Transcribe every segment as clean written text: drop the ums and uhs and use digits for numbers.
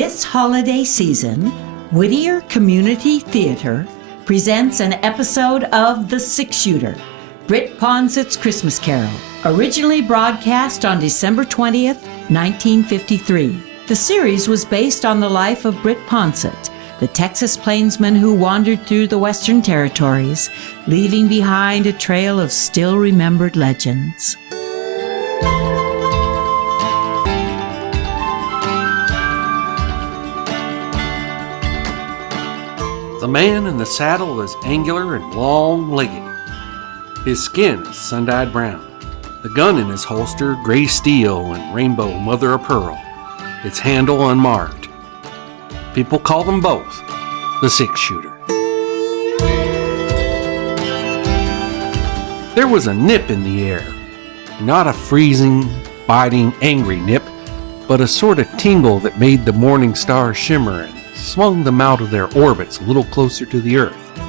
This holiday season, Whittier Community Theater presents an episode of The Six-Shooter, Britt Ponset's Christmas Carol, originally broadcast on December 20th, 1953. The series was based on the life of Britt Ponset, the Texas plainsman who wandered through the Western Territories, leaving behind a trail of still-remembered legends. The man in the saddle is angular and long-legged. His skin is sun-dyed brown. The gun in his holster, gray steel and rainbow mother-of-pearl. Its handle unmarked. People call them both the Six-Shooter. There was a nip in the air. Not a freezing, biting, angry nip, but a sort of tingle that made the morning stars shimmer and swung them out of their orbits a little closer to the earth.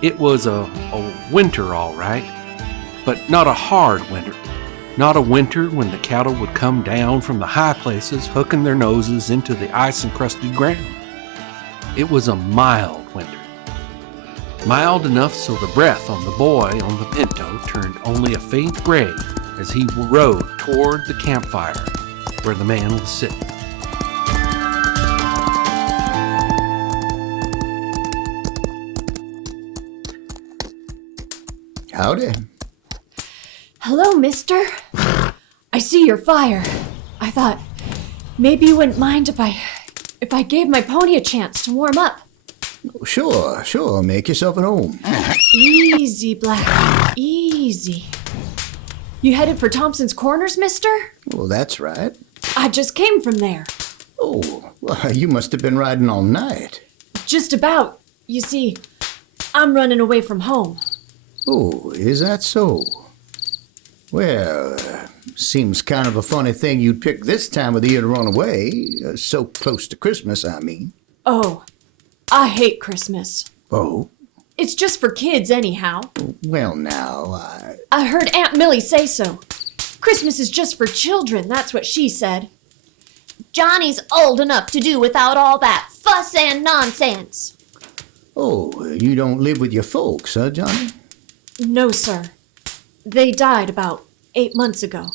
It was a winter, all right, but not a hard winter. Not a winter when the cattle would come down from the high places, hooking their noses into the ice-encrusted ground. It was a mild winter. Mild enough so the breath on the boy on the pinto turned only a faint gray as he rode toward the campfire where the man was sitting. Howdy. Hello, mister. I see your fire. I thought maybe you wouldn't mind if I gave my pony a chance to warm up. Sure. Make yourself at home. Easy, Black. Easy. You headed for Thompson's Corners, mister? Well, that's right. I just came from there. Oh, well, you must have been riding all night. Just about. You see, I'm running away from home. Oh, is that so? Well, seems kind of a funny thing you'd pick this time of the year to run away. So close to Christmas, I mean. Oh, I hate Christmas. Oh? It's just for kids anyhow. Well, now, I heard Aunt Millie say so. Christmas is just for children, that's what she said. Johnny's old enough to do without all that fuss and nonsense. Oh, you don't live with your folks, huh, Johnny? No, sir. They died about 8 months ago.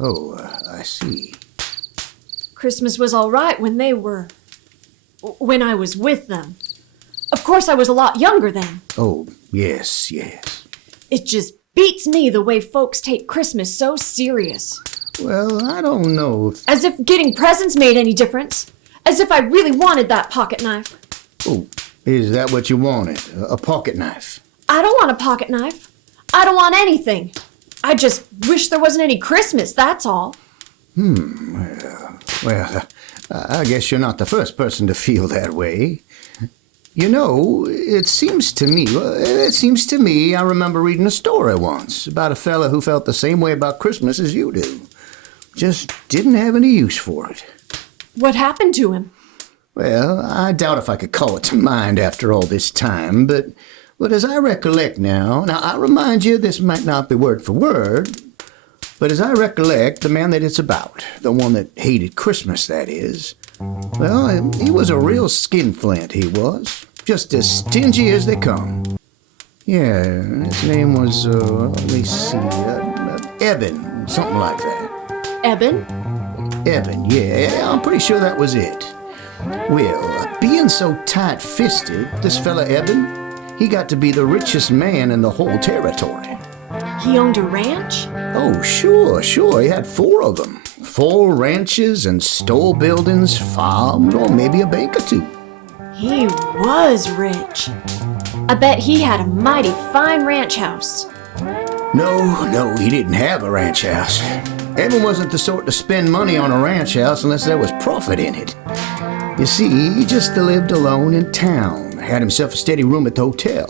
Oh, I see. Christmas was all right when I was with them. Of course, I was a lot younger then. Oh, yes. It just beats me the way folks take Christmas so serious. Well, I don't know if... As if getting presents made any difference. As if I really wanted that pocket knife. Oh, is that what you wanted? A pocket knife? I don't want a pocket knife. I don't want anything. I just wish there wasn't any Christmas, that's all. Well, I guess you're not the first person to feel that way. You know, it seems to me I remember reading a story once about a fella who felt the same way about Christmas as you do. Just didn't have any use for it. What happened to him? Well, I doubt if I could call it to mind after all this time, but as I recollect now I remind you this might not be word for word, but as I recollect the man that it's about, the one that hated Christmas, that is, well, he was a real skinflint, he was. Just as stingy as they come. Yeah, his name was, let me see, Eiden, something like that. Eiden, yeah, I'm pretty sure that was it. Well, being so tight-fisted, this fella Eiden, he got to be the richest man in the whole territory. he owned a ranch? Oh, sure. He had 4 of them. 4 ranches and store buildings, farms, or maybe a bank or 2. He was rich. I bet he had a mighty fine ranch house. No, he didn't have a ranch house. Evan wasn't the sort to spend money on a ranch house unless there was profit in it. You see, he just lived alone in town, had himself a steady room at the hotel.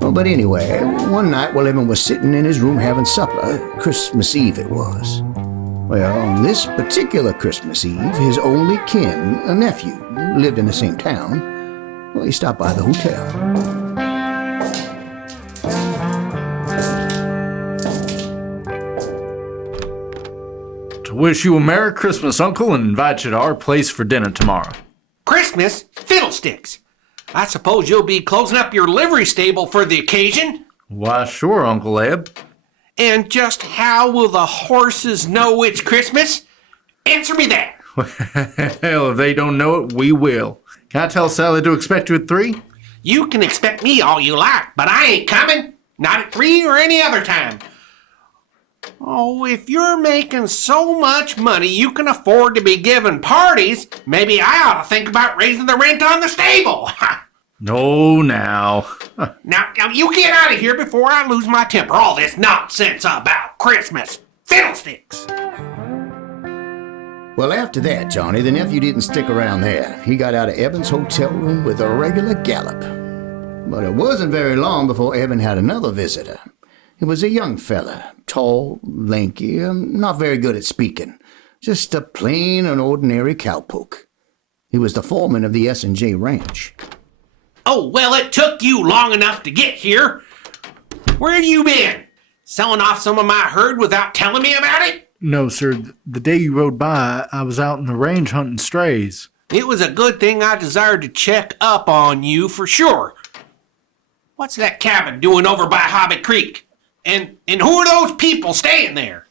Well, but anyway, one night while Evan was sitting in his room having supper, Christmas Eve it was. Well, on this particular Christmas Eve, his only kin, a nephew, who lived in the same town, well, he stopped by the hotel. wish you a Merry Christmas, Uncle, and invite you to our place for dinner tomorrow. Christmas? Fiddlesticks! I suppose you'll be closing up your livery stable for the occasion? Why, sure, Uncle Eb. And just how will the horses know it's Christmas? Answer me that. Hell, if they don't know it, we will. Can I tell Sally to expect you at 3? You can expect me all you like, but I ain't coming. Not at 3 or any other time. Oh, if you're making so much money you can afford to be giving parties, maybe I ought to think about raising the rent on the stable. No, now. Now, you get out of here before I lose my temper. All this nonsense about Christmas. Fiddlesticks! Well, after that, Johnny, the nephew didn't stick around there. He got out of Eben's hotel room with a regular gallop. But it wasn't very long before Eben had another visitor. He was a young fella, tall, lanky, not very good at speaking. Just a plain and ordinary cowpoke. He was the foreman of the S&J ranch. Oh, well, it took you long enough to get here. Where have you been? Selling off some of my herd without telling me about it? No, sir. The day you rode by, I was out in the range hunting strays. It was a good thing I desired to check up on you for sure. What's that cabin doing over by Hobbit Creek? And who are those people staying there?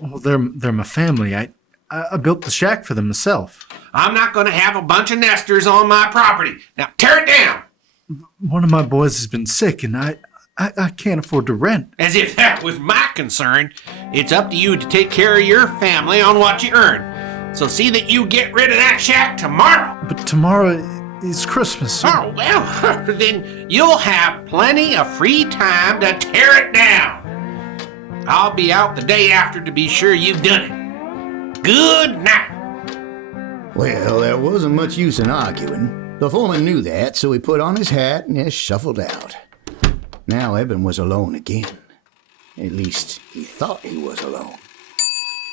Well, they're my family. I built the shack for them myself. I'm not going to have a bunch of nesters on my property. Now tear it down. One of my boys has been sick, and I can't afford to rent. As if that was my concern. It's up to you to take care of your family on what you earn. So see that you get rid of that shack tomorrow. But tomorrow is Christmas, sir. Oh, well, then you'll have plenty of free time to tear it down. I'll be out the day after to be sure you've done it. Good night. Well, there wasn't much use in arguing. The foreman knew that, so he put on his hat and just shuffled out. Now Eben was alone again. At least, he thought he was alone.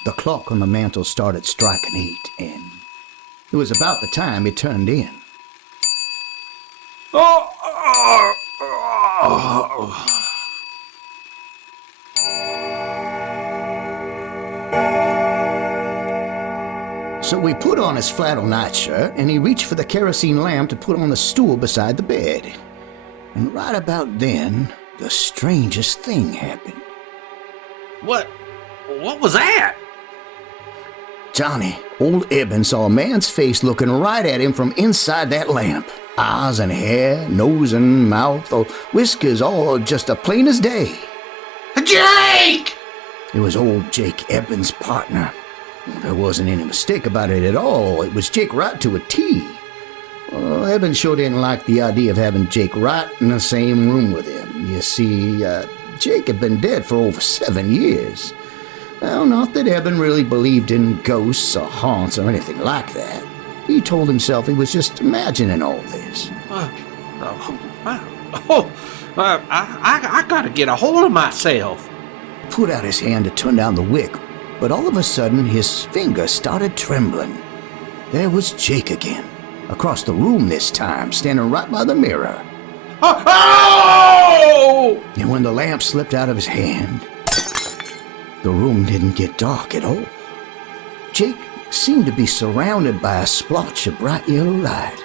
The clock on the mantel started striking 8, and it was about the time he turned in. So he put on his flannel nightshirt, and he reached for the kerosene lamp to put on the stool beside the bed. And right about then, the strangest thing happened. What was that? Johnny, old Eben saw a man's face looking right at him from inside that lamp. Eyes and hair, nose and mouth, whiskers, all just as plain as day. Jake! It was old Jake, Eben's partner. There wasn't any mistake about it at all. It was Jake right to a T. Well, Eben sure didn't like the idea of having Jake right in the same room with him. You see, Jake had been dead for over 7 years. Well, not that Eben really believed in ghosts or haunts or anything like that. He told himself he was just imagining all this. I gotta get a hold of myself. He put out his hand to turn down the wick, but all of a sudden his fingers started trembling. There was Jake again, across the room this time, standing right by the mirror. Oh! And when the lamp slipped out of his hand, the room didn't get dark at all. Jake seemed to be surrounded by a splotch of bright yellow light.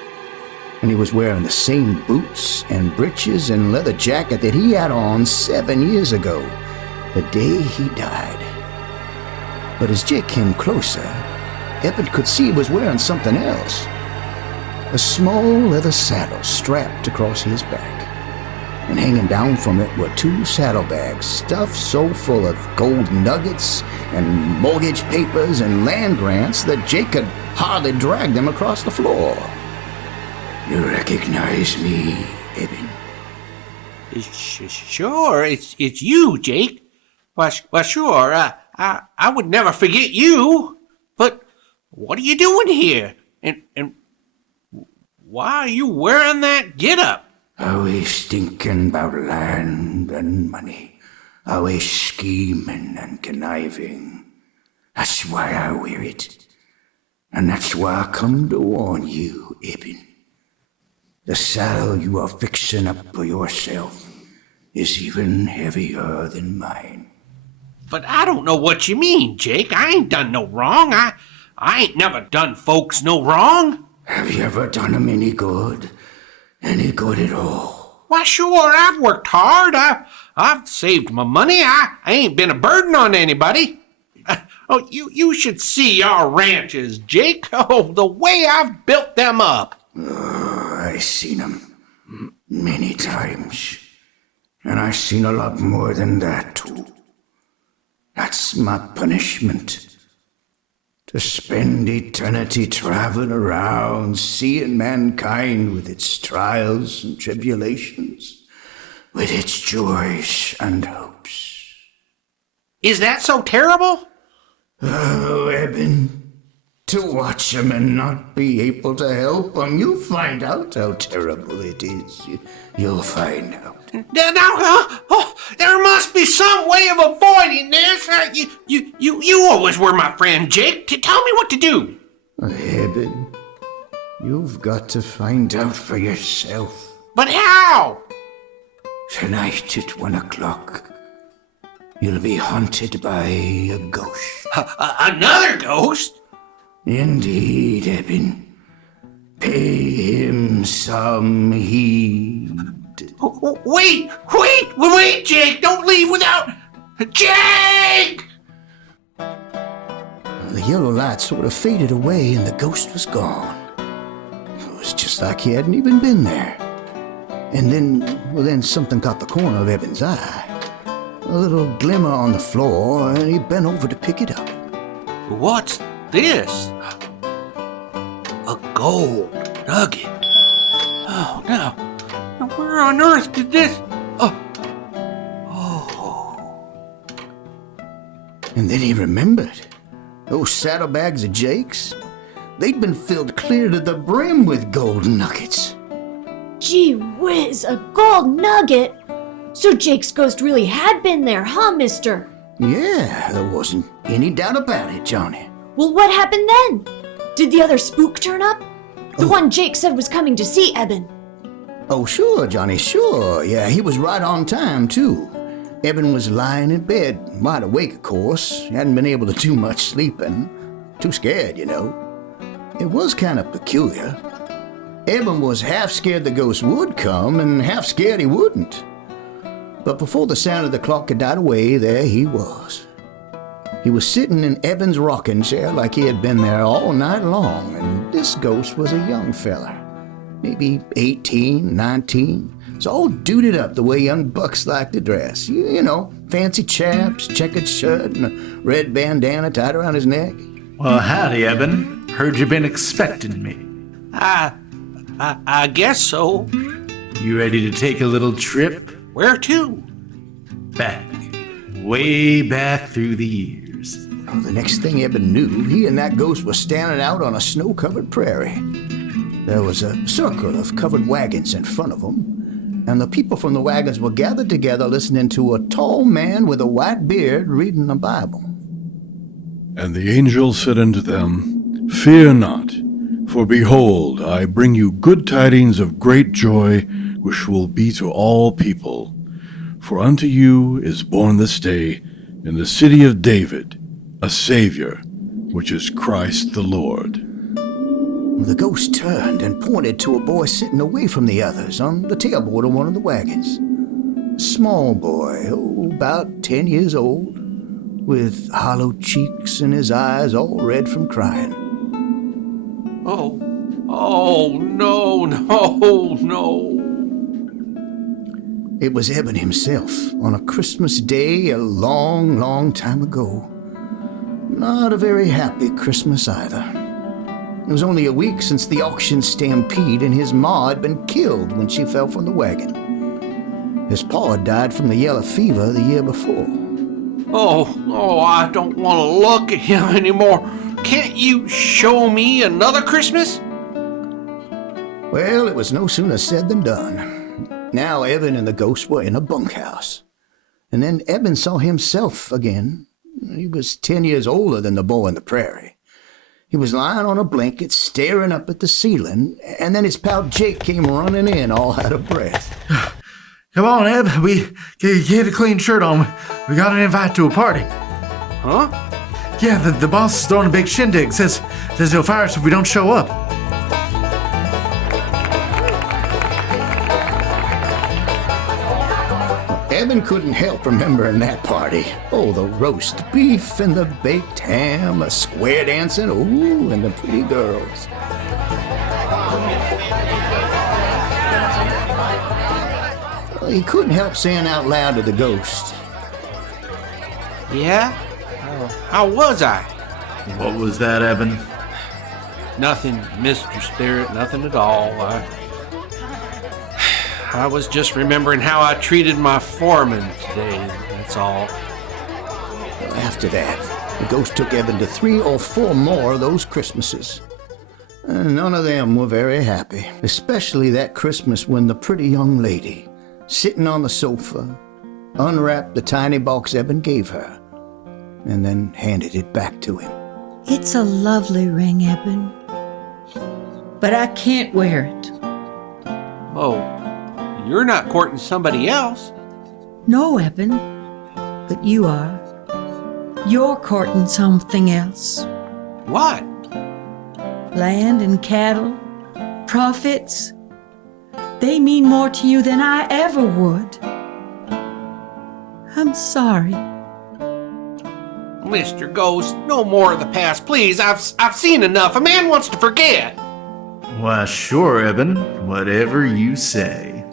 And he was wearing the same boots and breeches and leather jacket that he had on 7 years ago, the day he died. But as Jake came closer, Eben could see he was wearing something else. A small leather saddle strapped across his back. And hanging down from it were 2 saddlebags stuffed so full of gold nuggets and mortgage papers and land grants that Jake could hardly drag them across the floor. You recognize me, Eben? Sure, it's you, Jake. Well, sure, I would never forget you. But what are you doing here? And why are you wearing that getup? Always thinking about land and money. Always scheming and conniving. That's why I wear it. And that's why I come to warn you, Eben. The saddle you are fixing up for yourself is even heavier than mine. But I don't know what you mean, Jake. I ain't done no wrong. I ain't never done folks no wrong. Have you ever done 'em any good? Any good at all? Why, sure, I've worked hard. I've saved my money. I ain't been a burden on anybody. Oh, you should see our ranches, Jake. Oh, the way I've built them up. Oh, I seen 'em many times. And I seen a lot more than that, too. That's my punishment. To spend eternity traveling around, seeing mankind with its trials and tribulations, with its joys and hopes. Is that so terrible? Oh, Eiden, to watch 'em and not be able to help 'em, you'll find out how terrible it is. You'll find out. Now, there must be some way of avoiding this. You always were my friend, Jake. Tell me what to do. Eiden, you've got to find out for yourself. But how? Tonight at 1 o'clock, you'll be haunted by a ghost. Another ghost? Indeed, Eiden. Pay him some heed. Wait, Jake! Don't leave without... Jake! The yellow light sort of faded away and the ghost was gone. It was just like he hadn't even been there. And then something caught the corner of Eben's eye. A little glimmer on the floor, and he bent over to pick it up. What's this? A gold nugget. Oh, no. Now, where on earth did this... Oh. And then he remembered. Those saddlebags of Jake's, they'd been filled clear to the brim with gold nuggets. Gee whiz, a gold nugget? So Jake's ghost really had been there, huh, mister? Yeah, there wasn't any doubt about it, Johnny. Well, what happened then? Did the other spook turn up? The one Jake said was coming to see Eiden. Oh, sure, Johnny, sure. Yeah, he was right on time, too. Eiden was lying in bed, wide awake, of course. He hadn't been able to do much sleeping. Too scared, you know. It was kind of peculiar. Eiden was half scared the ghost would come and half scared he wouldn't. But before the sound of the clock had died away, there he was. He was sitting in Eben's rocking chair like he had been there all night long, and this ghost was a young feller. Maybe 18, 19. It's all duded up the way young bucks like to dress. You know, fancy chaps, checkered shirt, and a red bandana tied around his neck. Well, howdy, Eiden. Heard you been expecting me. I guess so. You ready to take a little trip? Where to? Back. Way back through the years. Oh, the next thing Eiden knew, he and that ghost were standing out on a snow-covered prairie. There was a circle of covered wagons in front of them, and the people from the wagons were gathered together listening to a tall man with a white beard reading the Bible. And the angel said unto them, Fear not, for behold, I bring you good tidings of great joy, which will be to all people. For unto you is born this day in the city of David a Savior, which is Christ the Lord. The ghost turned and pointed to a boy sitting away from the others on the tailboard of one of the wagons. Small boy, about 10 years old, with hollow cheeks and his eyes all red from crying. Oh, no. It was Eiden himself on a Christmas day a long, long time ago. Not a very happy Christmas either. It was only a week since the auction stampede, and his ma had been killed when she fell from the wagon. His pa had died from the yellow fever the year before. Oh, I don't want to look at him anymore. Can't you show me another Christmas? Well, it was no sooner said than done. Now Eiden and the ghost were in a bunkhouse. And then Eiden saw himself again. He was 10 years older than the boy in the prairie. He was lying on a blanket, staring up at the ceiling, and then his pal Jake came running in, all out of breath. Come on, Eb. We get a clean shirt on. We got an invite to a party. Huh? Yeah, the boss is throwing a big shindig. Says he'll fire us if we don't show up. Evan couldn't help remembering that party. Oh, the roast beef and the baked ham, the square dancing, ooh, and the pretty girls. Well, he couldn't help saying out loud to the ghost, Yeah? How was I? What was that, Evan? Nothing, Mr. Spirit, nothing at all. I was just remembering how I treated my foreman today, that's all. Well, after that, the ghost took Evan to 3 or 4 more of those Christmases. And none of them were very happy, especially that Christmas when the pretty young lady, sitting on the sofa, unwrapped the tiny box Evan gave her, and then handed it back to him. It's a lovely ring, Evan. But I can't wear it. Oh, you're not courting somebody else. No, Evan. But you are. You're courting something else. What? Land and cattle, profits. They mean more to you than I ever would. I'm sorry. Mr. Ghost, no more of the past, please. I've seen enough. A man wants to forget. Why, sure, Evan. Whatever you say.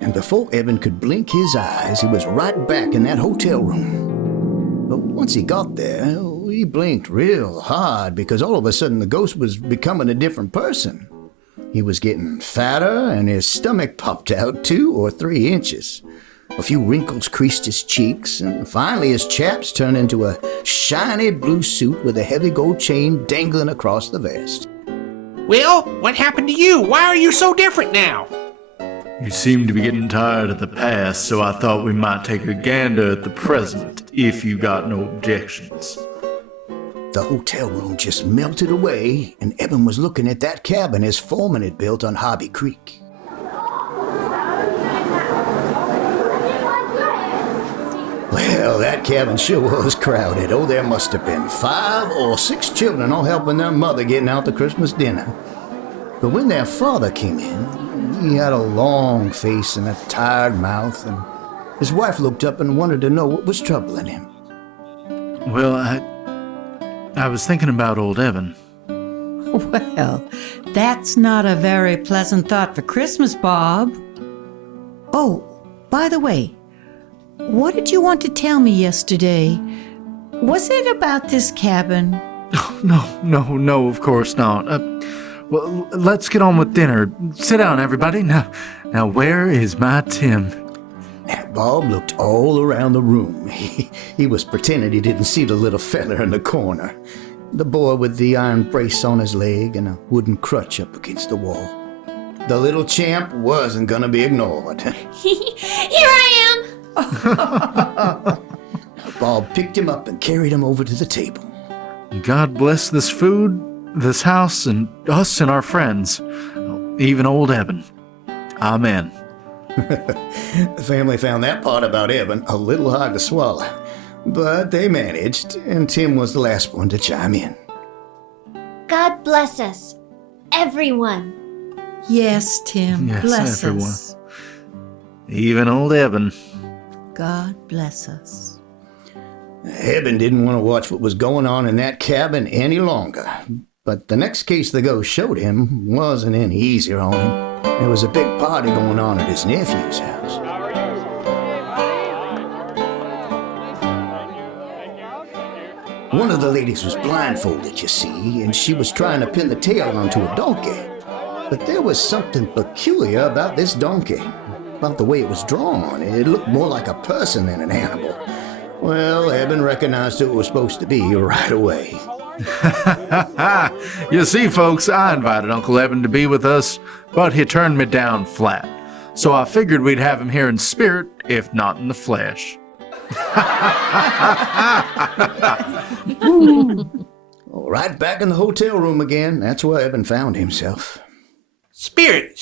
And before Evan could blink his eyes, he was right back in that hotel room. But once he got there, he blinked real hard because all of a sudden the ghost was becoming a different person. He was getting fatter and his stomach popped out 2 or 3 inches. A few wrinkles creased his cheeks, and finally his chaps turned into a shiny blue suit with a heavy gold chain dangling across the vest. Well, what happened to you? Why are you so different now? You seem to be getting tired of the past, so I thought we might take a gander at the present, if you got no objections. The hotel room just melted away, and Evan was looking at that cabin his foreman had built on Hobby Creek. Well, that cabin sure was crowded. Oh, there must have been 5 or 6 children all helping their mother getting out the Christmas dinner. But when their father came in, he had a long face and a tired mouth, and his wife looked up and wanted to know what was troubling him. Well, I was thinking about old Evan. Well, that's not a very pleasant thought for Christmas, Bob. Oh, by the way, what did you want to tell me yesterday? Was it about this cabin? No, of course not. Well, let's get on with dinner. Sit down, everybody. Now, where is my Tim? Now, Bob looked all around the room. He was pretending he didn't see the little fella in the corner. The boy with the iron brace on his leg and a wooden crutch up against the wall. The little champ wasn't gonna be ignored. Here I am! Bob picked him up and carried him over to the table. God bless this food, this house, and us and our friends. Even old Evan. Amen. The family found that part about Evan a little hard to swallow, but they managed, and Tim was the last one to chime in. God bless us, everyone. Yes, Tim, Yes, bless everyone. us. Even old Evan. God bless us. Evan didn't want to watch what was going on in that cabin any longer, but the next case the ghost showed him wasn't any easier on him. There was a big party going on at his nephew's house. One of the ladies was blindfolded, you see, and she was trying to pin the tail onto a donkey. But there was something peculiar about this donkey, about the way it was drawn. It looked more like a person than an animal. Well, Evan recognized who it was supposed to be right away. You see, folks, I invited Uncle Evan to be with us, but he turned me down flat. So I figured we'd have him here in spirit, if not in the flesh. Right back in the hotel room again. That's where Evan found himself. Spirit,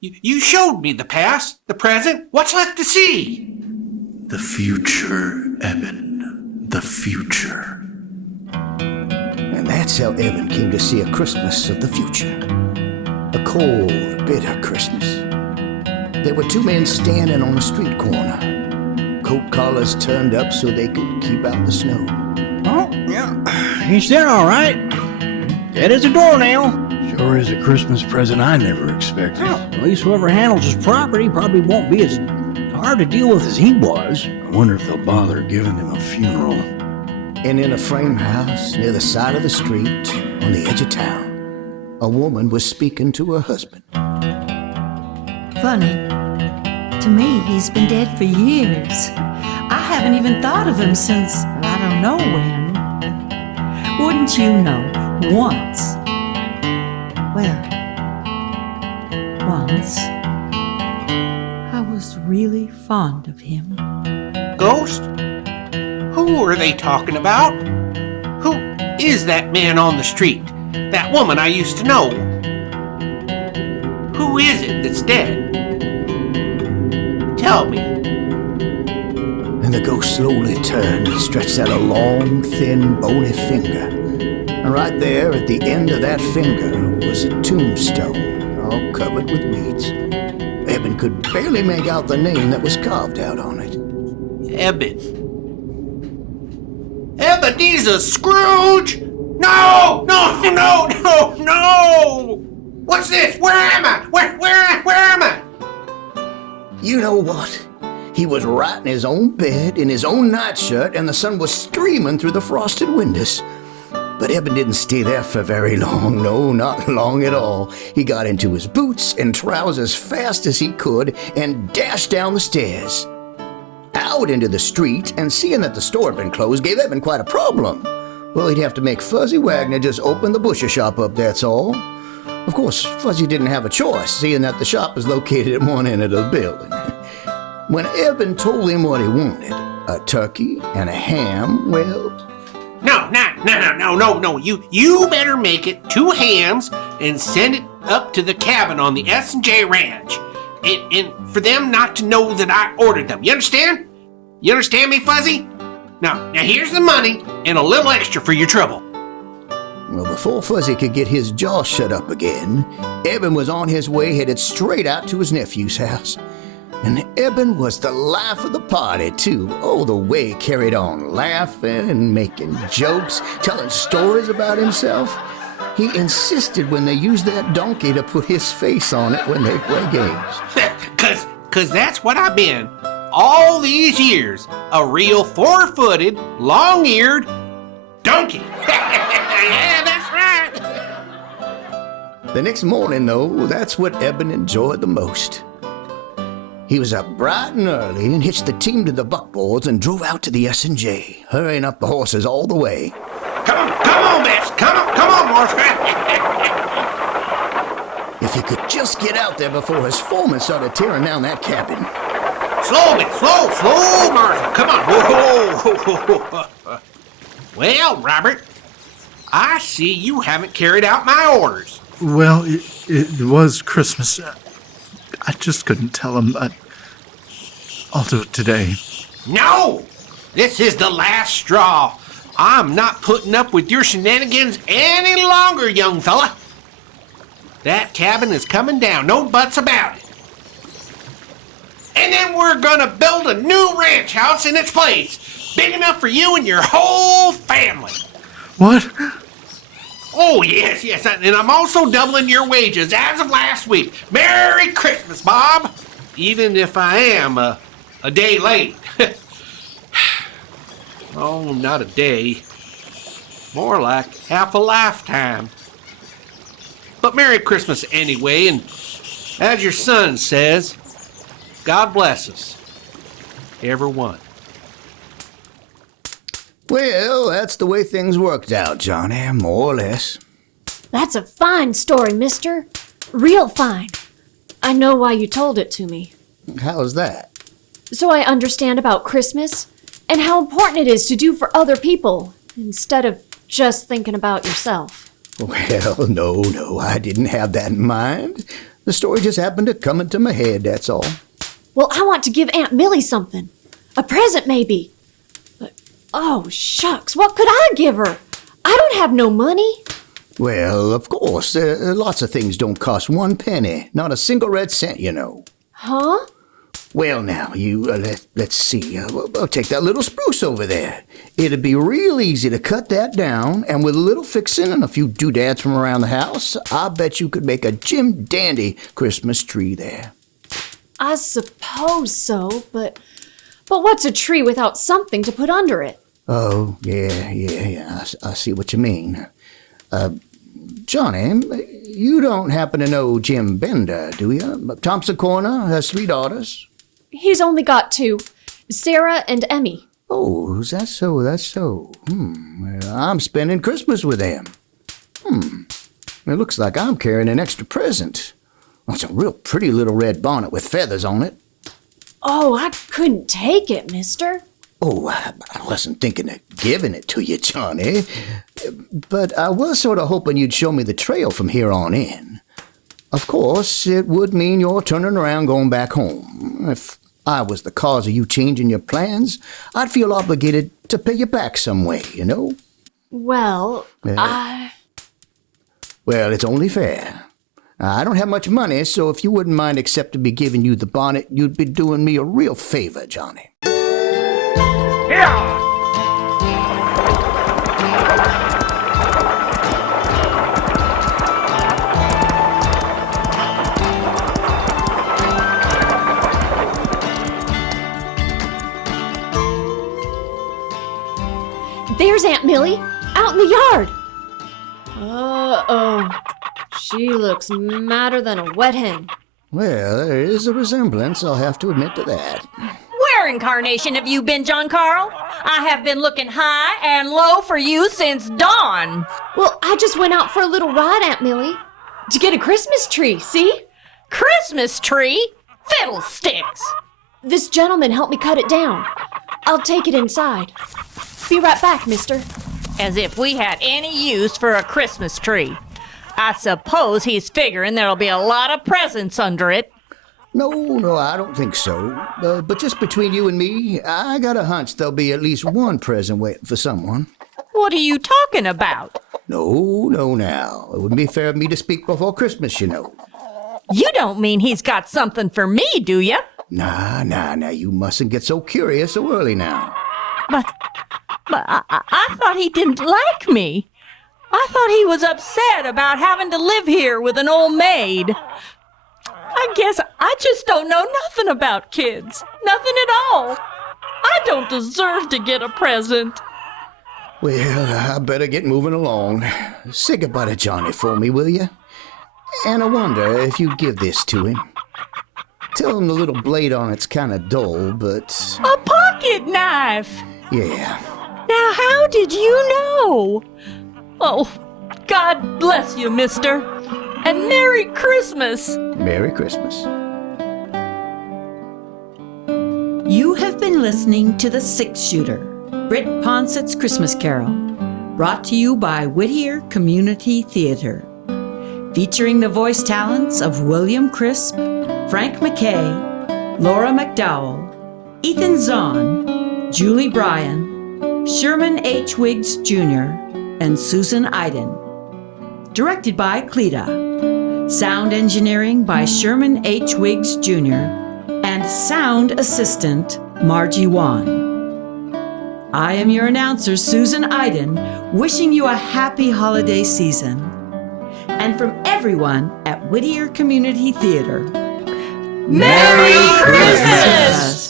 you showed me the past, the present. What's left to see? The future, Evan. the future. And that's how Evan came to see a Christmas of the future. A cold, bitter Christmas. There were two men standing on a street corner, coat collars turned up so they could keep out the snow. Oh, yeah. He's there all right. Dead as a doornail. Sure is a Christmas present I never expected. Well, at least whoever handles his property probably won't be as hard to deal with as he was. I wonder if they'll bother giving him a funeral. And in a frame house near the side of the street on the edge of town, a woman was speaking to her husband. Funny. To me, he's been dead for years. I haven't even thought of him since I don't know when. Wouldn't you know, once. Well, once. I was really fond of him. Ghost? Who are they talking about? Who is that man on the street? That woman I used to know? Who is it that's dead? Tell me. And the ghost slowly turned and stretched out a long, thin, bony finger. And right there at the end of that finger was a tombstone, all covered with weeds. Eben could barely make out the name that was carved out on it. Eben. Ebenezer Scrooge! No! No! No! No! No! What's this? Where am I? Where am I? You know what? He was right in his own bed, in his own nightshirt, and the sun was streaming through the frosted windows. But Eben didn't stay there for very long. No, not long at all. He got into his boots and trousers fast as he could and dashed down the stairs. Out into the street, and seeing that the store had been closed gave Eben quite a problem. Well, he'd have to make Fuzzy Wagner just open the butcher shop up, that's all. Of course, Fuzzy didn't have a choice, seeing that the shop was located at one end of the building. When Eben told him what he wanted, a turkey and a ham, well... No. You better make it 2 hams and send it up to the cabin on the S&J Ranch. And for them not to know that I ordered them. You understand? You understand me, Fuzzy? Now here's the money and a little extra for your trouble. Well, before Fuzzy could get his jaw shut up again, Eben was on his way headed straight out to his nephew's house. And Eben was the life of the party, too. Oh, the way he carried on, laughing and making jokes, telling stories about himself. He insisted when they used that donkey to put his face on it when they play games. Cause that's what I've been all these years. A real 4-footed, long-eared donkey. Yeah, that's right. The next morning, though, that's what Eben enjoyed the most. He was up bright and early and hitched the team to the buckboards and drove out to the S&J, hurrying up the horses all the way. Come on, Bess. Come on, Martha. If he could just get out there before his foreman started tearing down that cabin. Slow, Bess. Slow, Martha. Come on. Whoa. Well, Robert, I see you haven't carried out my orders. Well, it was Christmas. I just couldn't tell him. I'll do it today. No! This is the last straw. I'm not putting up with your shenanigans any longer, young fella. That cabin is coming down, no buts about it. And then we're gonna build a new ranch house in its place, big enough for you and your whole family. What? Oh, yes, and I'm also doubling your wages as of last week. Merry Christmas, Bob! Even if I am a day late. Oh, not a day. More like half a lifetime. But Merry Christmas anyway, and as your son says, God bless us. Everyone. Well, that's the way things worked out, Johnny, more or less. That's a fine story, mister. Real fine. I know why you told it to me. How's that? So I understand about Christmas and how important it is to do for other people instead of just thinking about yourself. Well, no, I didn't have that in mind. The story just happened to come into my head, that's all. Well, I want to give Aunt Millie something. A present, maybe. Oh, shucks, what could I give her? I don't have no money. Well, of course, lots of things don't cost 1 penny. Not a single red cent, you know. Huh? Well, now, let's see. I'll take that little spruce over there. It'd be real easy to cut that down, and with a little fixing and a few doodads from around the house, I bet you could make a Jim Dandy Christmas tree there. I suppose so, but what's a tree without something to put under it? Oh, yeah. I see what you mean. Johnny, you don't happen to know Jim Bender, do you? Thompson Corner has 3 daughters. He's only got 2, Sarah and Emmy. Oh, that's so. Well, I'm spending Christmas with them. It looks like I'm carrying an extra present. Oh, it's a real pretty little red bonnet with feathers on it. Oh, I couldn't take it, mister. Oh, I wasn't thinking of giving it to you, Johnny. But I was sort of hoping you'd show me the trail from here on in. Of course, it would mean you're turning around going back home. If I was the cause of you changing your plans, I'd feel obligated to pay you back some way, you know? Well, Well, it's only fair. I don't have much money, so if you wouldn't mind accepting me giving you the bonnet, you'd be doing me a real favor, Johnny. there's Aunt Millie, out in the yard. Uh-oh. She looks madder than a wet hen. Well, there is a resemblance, I'll have to admit to that. Where in carnation have you been, John Carl? I have been looking high and low for you since dawn. Well, I just went out for a little ride, Aunt Millie, to get a Christmas tree, see? Christmas tree? Fiddlesticks! This gentleman helped me cut it down. I'll take it inside. Be right back, mister. As if we had any use for a Christmas tree. I suppose he's figuring there'll be a lot of presents under it. No, I don't think so. But just between you and me, I got a hunch there'll be at least one present waiting for someone. What are you talking about? No, now. It wouldn't be fair of me to speak before Christmas, you know. You don't mean he's got something for me, do you? Nah, you mustn't get so curious so early now. But I thought he didn't like me. I thought he was upset about having to live here with an old maid. I guess I just don't know nothing about kids. Nothing at all. I don't deserve to get a present. Well, I better get moving along. Say goodbye to Johnny for me, will you? And I wonder if you'd give this to him. Tell him the little blade on it's kind of dull, but... A pocket knife! Yeah. Now, how did you know? Oh, God bless you, mister. And Merry Christmas! Merry Christmas. You have been listening to The Six Shooter, Britt Ponset's Christmas Carol, brought to you by Whittier Community Theater. Featuring the voice talents of William Crisp, Frank McCay, Laura MacDowell, Ethan Zahn, Julie Breihan, Sherman H. Wiggs Jr., and Susan Eiden. Directed by Cleta. Sound engineering by Sherman H. Wiggs Jr. and sound assistant Margie Wan. I am your announcer, Susan Eiden, wishing you a happy holiday season. And from everyone at Whittier Community Theater, Merry Christmas!